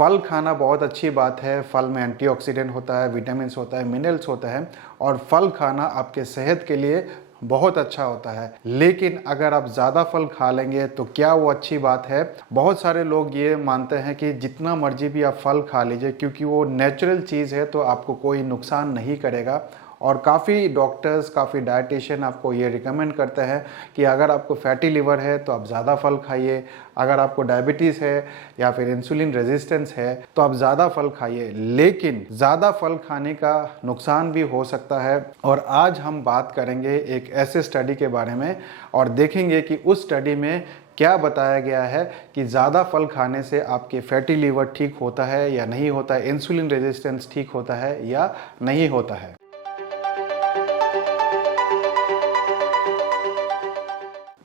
फल खाना बहुत अच्छी बात है। फल में एंटीऑक्सीडेंट होता है, विटामिन्स होता है, मिनरल्स होता है और फल खाना आपके सेहत के लिए बहुत अच्छा होता है। लेकिन अगर आप ज़्यादा फल खा लेंगे तो क्या वो अच्छी बात है? बहुत सारे लोग ये मानते हैं कि जितना मर्जी भी आप फल खा लीजिए क्योंकि वो नेचुरल चीज़ है तो आपको कोई नुकसान नहीं करेगा। और काफ़ी डॉक्टर्स, काफ़ी डाइटिशियन आपको ये रिकमेंड करते हैं कि अगर आपको फैटी लिवर है तो आप ज़्यादा फल खाइए, अगर आपको डायबिटीज़ है या फिर इंसुलिन रेजिस्टेंस है तो आप ज़्यादा फल खाइए। लेकिन ज़्यादा फल खाने का नुकसान भी हो सकता है और आज हम बात करेंगे एक ऐसे स्टडी के बारे में और देखेंगे कि उस स्टडी में क्या बताया गया है कि ज़्यादा फल खाने से आपके फैटी लिवर ठीक होता है या नहीं होता है, इंसुलिन रेजिस्टेंस ठीक होता है या नहीं होता है।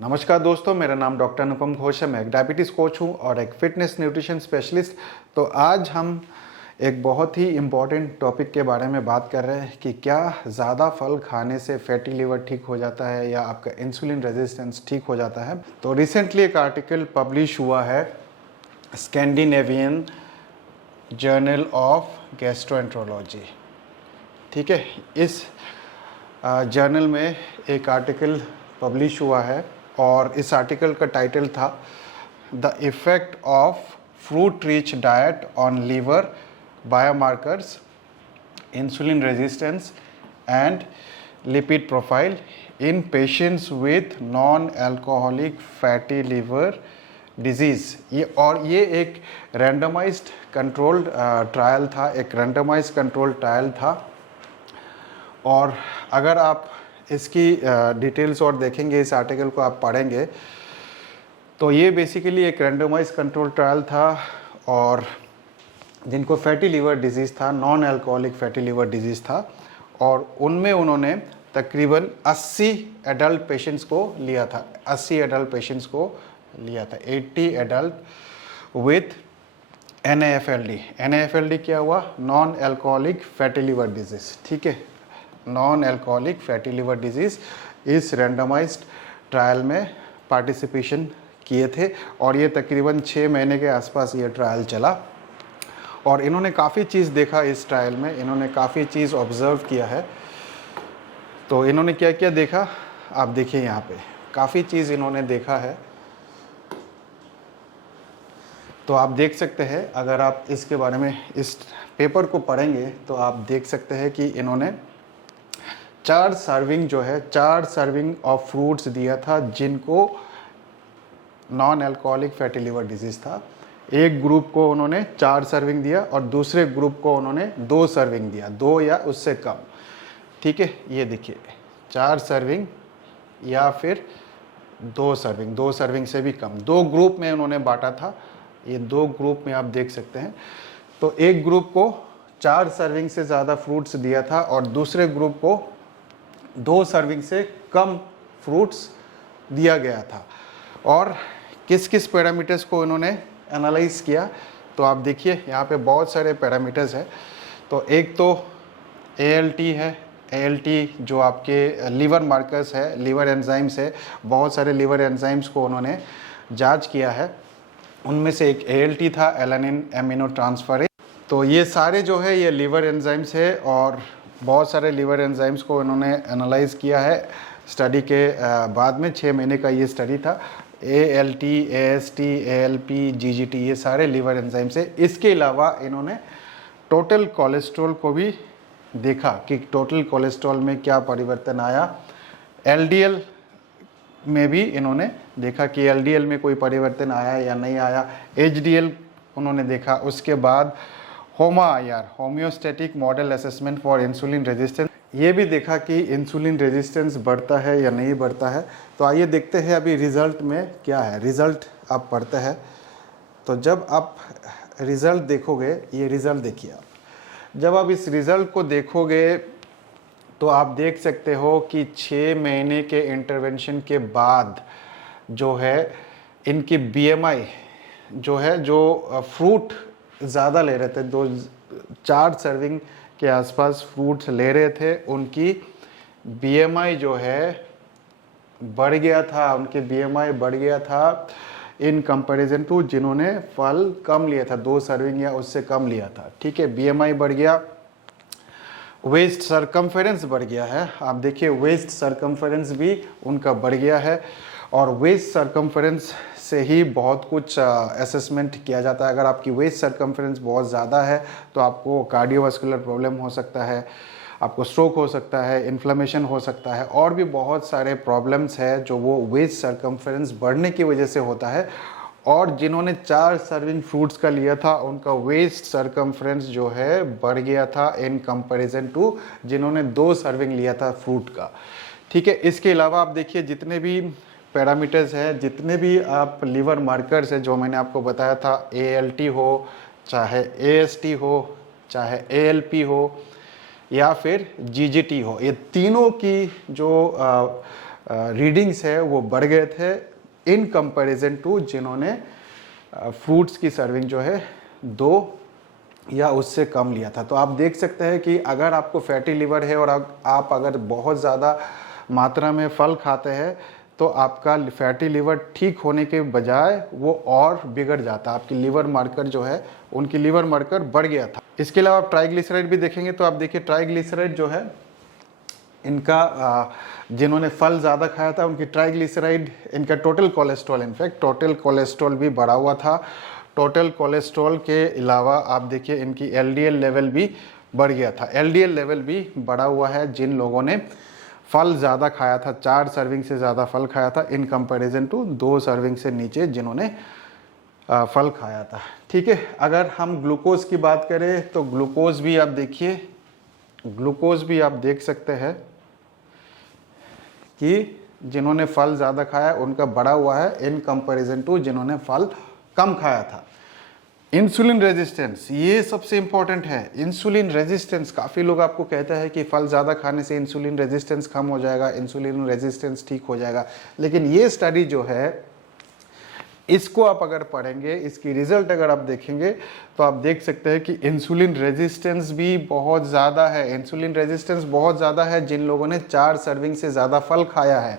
नमस्कार दोस्तों, मेरा नाम डॉक्टर अनुपम घोष है। मैं एक डायबिटीज़ कोच हूँ और एक फिटनेस न्यूट्रिशन स्पेशलिस्ट। तो आज हम एक बहुत ही इम्पॉर्टेंट टॉपिक के बारे में बात कर रहे हैं कि क्या ज़्यादा फल खाने से फैटी लिवर ठीक हो जाता है या आपका इंसुलिन रेजिस्टेंस ठीक हो जाता है। तो रिसेंटली एक आर्टिकल पब्लिश हुआ है स्कैंडिनेवियन जर्नल ऑफ गैस्ट्रोएंट्रोलॉजी। ठीक है, इस जर्नल में एक आर्टिकल पब्लिश हुआ है और इस आर्टिकल का टाइटल था the effect of fruit rich diet on liver biomarkers, insulin resistance and lipid profile in patients with non alcoholic fatty liver disease. ये एक रैंडमाइज्ड कंट्रोल्ड ट्रायल था, एक रैंडमाइज्ड कंट्रोल ट्रायल था। और अगर आप इसकी डिटेल्स और देखेंगे, इस आर्टिकल को आप पढ़ेंगे तो ये बेसिकली एक रैंडमाइज कंट्रोल ट्रायल था और जिनको फैटी लिवर डिजीज़ था, non alcoholic fatty liver disease था और उनमें उन्होंने तकरीबन 80 एडल्ट पेशेंट्स को लिया था। 80 एडल्ट पेशेंट्स को लिया था, 80 एडल्ट विथ NAFLD। NAFLD क्या हुआ? Non alcoholic fatty liver disease. ठीक है, non alcoholic fatty liver disease इस रैंडमाइज्ड ट्रायल में पार्टिसिपेशन किए थे और ये तकरीबन 6 महीने के आसपास ये ट्रायल चला और इन्होंने काफ़ी चीज़ देखा इस ट्रायल में, इन्होंने काफ़ी चीज़ ऑब्ज़र्व किया है। तो इन्होंने क्या क्या देखा आप देखिए, यहाँ पे काफ़ी चीज़ इन्होंने देखा है। तो आप देख सकते हैं, अगर आप इसके बारे में इस पेपर को पढ़ेंगे तो आप देख सकते हैं कि इन्होंने 4 सर्विंग जो है, 4 सर्विंग ऑफ फ्रूट्स दिया था जिनको non alcoholic fatty liver disease था। एक ग्रुप को उन्होंने 4 सर्विंग दिया और दूसरे ग्रुप को उन्होंने 2 सर्विंग दिया, 2 या उससे कम। ठीक है, ये देखिए 4 सर्विंग या फिर 2 सर्विंग, 2 सर्विंग से भी कम, 2 ग्रुप में उन्होंने बांटा था। ये 2 ग्रुप में आप देख सकते हैं। तो एक ग्रुप को 4 सर्विंग से ज़्यादा फ्रूट्स दिया था और दूसरे ग्रुप को 2 सर्विंग से कम फ्रूट्स दिया गया था। और किस किस पैरामीटर्स को इन्होंने एनालाइज किया तो आप देखिए, यहाँ पे बहुत सारे पैरामीटर्स हैं। तो एक तो ALT है, ALT जो आपके लीवर मार्कर्स है, लीवर एंजाइम्स है, बहुत सारे लीवर एंजाइम्स को उन्होंने जांच किया है। उनमें से एक ALT था, एलानिन एमिनो ट्रांसफरेज। तो ये सारे जो है ये लीवर एंजाइम्स है और बहुत सारे लीवर एंजाइम्स को इन्होंने एनालाइज किया है स्टडी के बाद में। 6 महीने का ये स्टडी था। ALT, AST, ALP, GGT ये सारे लीवर एंजाइम्स है। इसके अलावा इन्होंने टोटल कोलेस्ट्रॉल को भी देखा कि टोटल कोलेस्ट्रॉल में क्या परिवर्तन आया। LDL में भी इन्होंने देखा कि LDL में कोई परिवर्तन आया या नहीं आया। HDL उन्होंने देखा। उसके बाद HOMA-IR, homeostatic model assessment for insulin resistance, ये भी देखा कि इंसुलिन रेजिस्टेंस बढ़ता है या नहीं बढ़ता है। तो आइए देखते हैं अभी रिज़ल्ट में क्या है। रिज़ल्ट आप पढ़ते हैं तो जब आप रिज़ल्ट देखोगे, ये रिज़ल्ट देखिए आप, जब आप इस रिज़ल्ट को देखोगे तो आप देख सकते हो कि 6 महीने के इंटरवेंशन के बाद जो है इनकी BMI जो है, जो फ्रूट ज़्यादा ले रहे थे, 4 सर्विंग के आसपास फ्रूट्स ले रहे थे, उनकी BMI जो है बढ़ गया था, उनके BMI बढ़ गया था इन कंपैरिजन टू जिन्होंने फल कम लिया था, 2 सर्विंग या उससे कम लिया था। ठीक है, बीएमआई बढ़ गया, वेस्ट सरकमफेरेंस बढ़ गया है। आप देखिए वेस्ट सरकमफेरेंस भी उनका बढ़ गया है, और वेस्ट सरकमफेरेंस से ही बहुत कुछ असेसमेंट किया जाता है। अगर आपकी वेस्ट सरकमफेरेंस बहुत ज़्यादा है तो आपको कार्डियोवास्कुलर प्रॉब्लम हो सकता है, आपको स्ट्रोक हो सकता है, इन्फ्लेमेशन हो सकता है, और भी बहुत सारे प्रॉब्लम्स है जो वो वेस्ट सरकमफेरेंस बढ़ने की वजह से होता है। और जिन्होंने 4 सर्विंग फ्रूट्स का लिया था उनका वेस्ट सरकमफ्रेंस जो है बढ़ गया था इन कंपैरिजन टू जिन्होंने 2 सर्विंग लिया था फ्रूट का। ठीक है, इसके अलावा आप देखिए जितने भी पैरामीटर्स हैं, जितने भी आप लीवर मार्कर्स है जो मैंने आपको बताया था, ALT हो, चाहे AST हो, चाहे ALP हो, या फिर GGT हो, ये तीनों की जो रीडिंग्स है वो बढ़ गए थे इन कंपैरिजन टू जिन्होंने फ्रूट्स की सर्विंग जो है 2 या उससे कम लिया था। तो आप देख सकते हैं कि अगर आपको फैटी लिवर है और आप अगर बहुत ज़्यादा मात्रा में फल खाते हैं तो आपका फैटी लिवर ठीक होने के बजाय वो और बिगड़ जाता है। आपकी लीवर मार्कर जो है, उनकी लीवर मार्कर बढ़ गया था। इसके अलावा आप ट्राइग्लिसराइड भी देखेंगे तो आप देखिए ट्राइग्लिसराइड जो है इनका जिन्होंने फल ज़्यादा खाया था उनकी ट्राइग्लिसराइड, इनका total cholesterol, in fact total cholesterol भी बढ़ा हुआ था। टोटल कोलेस्ट्रॉल के अलावा आप देखिए इनकी LDL लेवल भी बढ़ गया था। LDL लेवल भी बढ़ा हुआ है जिन लोगों ने फल ज़्यादा खाया था, 4 सर्विंग से ज़्यादा फल खाया था इन कंपैरिजन टू 2 सर्विंग से नीचे जिन्होंने फल खाया था। ठीक है, अगर हम ग्लूकोज की बात करें तो ग्लूकोज भी आप देखिए, ग्लूकोज भी आप देख सकते हैं कि जिन्होंने फल ज़्यादा खाया उनका बढ़ा हुआ है इन कंपैरिजन टू जिन्होंने फल कम खाया था। इंसुलिन रेजिस्टेंस, ये सबसे इंपॉर्टेंट है। इंसुलिन रेजिस्टेंस, काफ़ी लोग आपको कहते हैं कि फल ज़्यादा खाने से इंसुलिन रेजिस्टेंस कम हो जाएगा, इंसुलिन रेजिस्टेंस ठीक हो जाएगा, लेकिन ये स्टडी जो है इसको आप अगर पढ़ेंगे, इसकी रिजल्ट अगर आप देखेंगे तो आप देख सकते हैं कि इंसुलिन रेजिस्टेंस भी बहुत ज़्यादा है। इंसुलिन रेजिस्टेंस बहुत ज़्यादा है जिन लोगों ने 4 सर्विंग से ज़्यादा फल खाया है।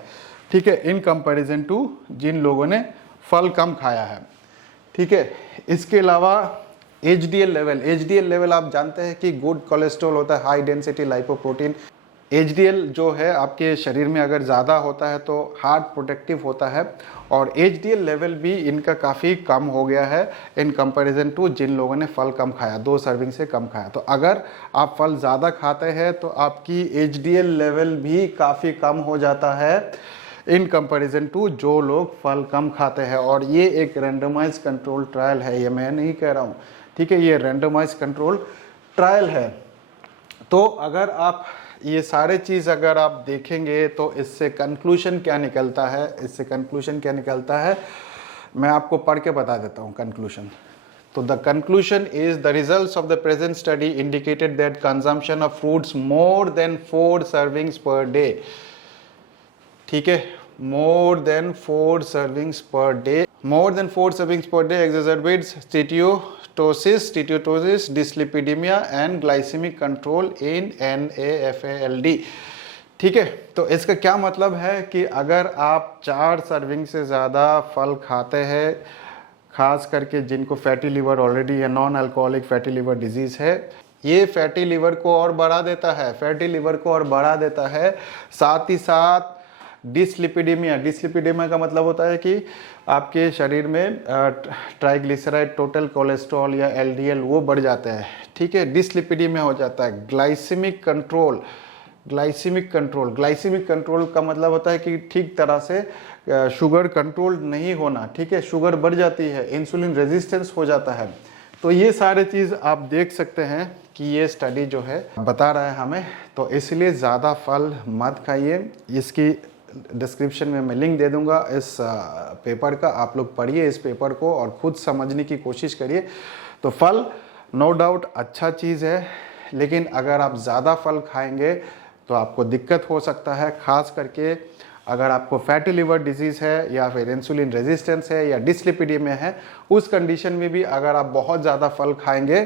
ठीक है, इन कंपैरिजन टू जिन लोगों ने फल कम खाया है। ठीक है, इसके अलावा HDL लेवल आप जानते हैं कि गुड कोलेस्ट्रॉल होता है, हाई डेंसिटी लाइपोप्रोटीन। HDL जो है आपके शरीर में अगर ज़्यादा होता है तो हार्ट प्रोटेक्टिव होता है, और HDL लेवल भी इनका काफ़ी कम हो गया है इन कंपैरिजन टू जिन लोगों ने फल कम खाया, 2 सर्विंग से कम खाया। तो अगर आप फल ज़्यादा खाते हैं तो आपकी HDL लेवल भी काफ़ी कम हो जाता है इन कंपैरिजन टू जो लोग फल कम खाते हैं। और ये एक रैंडमाइज कंट्रोल ट्रायल है, ये मैं नहीं कह रहा हूँ। ठीक है, ये रैंडमाइज कंट्रोल ट्रायल है। तो अगर आप ये सारे चीज़ अगर आप देखेंगे तो इससे कंक्लूशन क्या निकलता है, इससे कंक्लूशन क्या निकलता है मैं आपको पढ़ के बता देता हूँ कंक्लूशन। तो the conclusion is the results of the present study indicated that consumption of fruits more than 4 servings per day, ठीक है, more than 4 servings per day, more than 4 servings per day exacerbates steatosis, dyslipidemia and glycemic control in NAFLD। ठीक है, तो इसका क्या मतलब है कि अगर आप 4 सर्विंग से ज़्यादा फल खाते हैं, खास करके जिनको फैटी लिवर ऑलरेडी है, non alcoholic fatty liver disease है, ये फैटी लिवर को और बढ़ा देता है, फैटी लिवर को और बढ़ा देता है। साथ ही साथ डिसलिपिडीमिया का मतलब होता है कि आपके शरीर में ट्राइग्लिसराइड, टोटल कोलेस्ट्रॉल या LDL वो बढ़ जाता है। ठीक है, डिसलिपिडीमिया हो जाता है। ग्लाइसेमिक कंट्रोल का मतलब होता है कि ठीक तरह से शुगर कंट्रोल नहीं होना। ठीक है, शुगर बढ़ जाती है, इंसुलिन रेजिस्टेंस हो जाता है। तो ये सारे चीज़ आप देख सकते हैं कि ये स्टडी जो है बता रहा है हमें। तो इसलिए ज़्यादा फल मत खाइए। इसकी डिस्क्रिप्शन में मैं लिंक दे दूंगा इस पेपर का, आप लोग पढ़िए इस पेपर को और खुद समझने की कोशिश करिए। तो फल नो डाउट अच्छा चीज़ है, लेकिन अगर आप ज़्यादा फल खाएंगे तो आपको दिक्कत हो सकता है, खास करके अगर आपको फैटी लिवर डिजीज़ है या फिर इंसुलिन रेजिस्टेंस है या डिसलिपिडीमिया है। उस कंडीशन में भी अगर आप बहुत ज़्यादा फल खाएंगे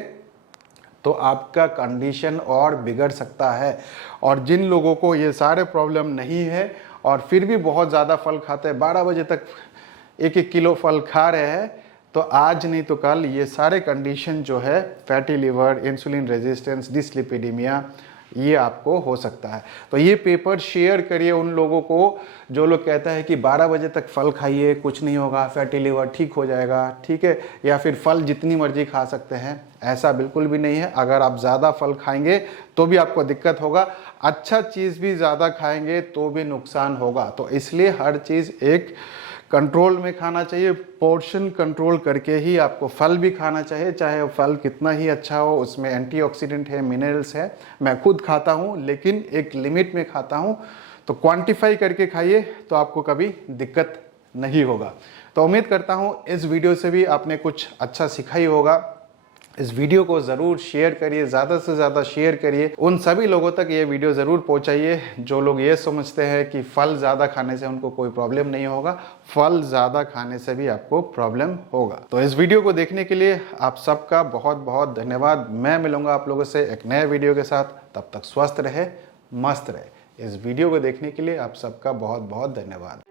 तो आपका कंडीशन और बिगड़ सकता है। और जिन लोगों को ये सारे प्रॉब्लम नहीं है और फिर भी बहुत ज़्यादा फल खाते हैं, 12 बजे तक एक एक किलो फल खा रहे हैं तो आज नहीं तो कल ये सारे कंडीशन जो है fatty liver, insulin resistance, dyslipidaemia, ये आपको हो सकता है। तो ये पेपर शेयर करिए उन लोगों को जो लोग कहता है कि 12 बजे तक फल खाइए, कुछ नहीं होगा, फैटी लिवर ठीक हो जाएगा, ठीक है, या फिर फल जितनी मर्जी खा सकते हैं। ऐसा बिल्कुल भी नहीं है। अगर आप ज़्यादा फल खाएंगे तो भी आपको दिक्कत होगा, अच्छा चीज़ भी ज़्यादा खाएंगे तो भी नुकसान होगा। तो इसलिए हर चीज़ एक कंट्रोल में खाना चाहिए, पोर्शन कंट्रोल करके ही आपको फल भी खाना चाहिए, चाहे वो फल कितना ही अच्छा हो, उसमें एंटीऑक्सीडेंट है, मिनरल्स है। मैं खुद खाता हूँ लेकिन एक लिमिट में खाता हूँ, तो क्वांटिफाई करके खाइए तो आपको कभी दिक्कत नहीं होगा। तो उम्मीद करता हूँ इस वीडियो से भी आपने कुछ अच्छा सीखा ही होगा। इस वीडियो को ज़रूर शेयर करिए, ज़्यादा से ज़्यादा शेयर करिए, उन सभी लोगों तक ये वीडियो ज़रूर पहुंचाइए जो लोग ये समझते हैं कि फल ज़्यादा खाने से उनको कोई प्रॉब्लम नहीं होगा। फल ज़्यादा खाने से भी आपको प्रॉब्लम होगा। तो इस वीडियो को देखने के लिए आप सबका बहुत बहुत धन्यवाद। मैं मिलूंगा आप लोगों से एक नए वीडियो के साथ, तब तक स्वस्थ रहे, मस्त रहे। इस वीडियो को देखने के लिए आप सबका बहुत बहुत धन्यवाद।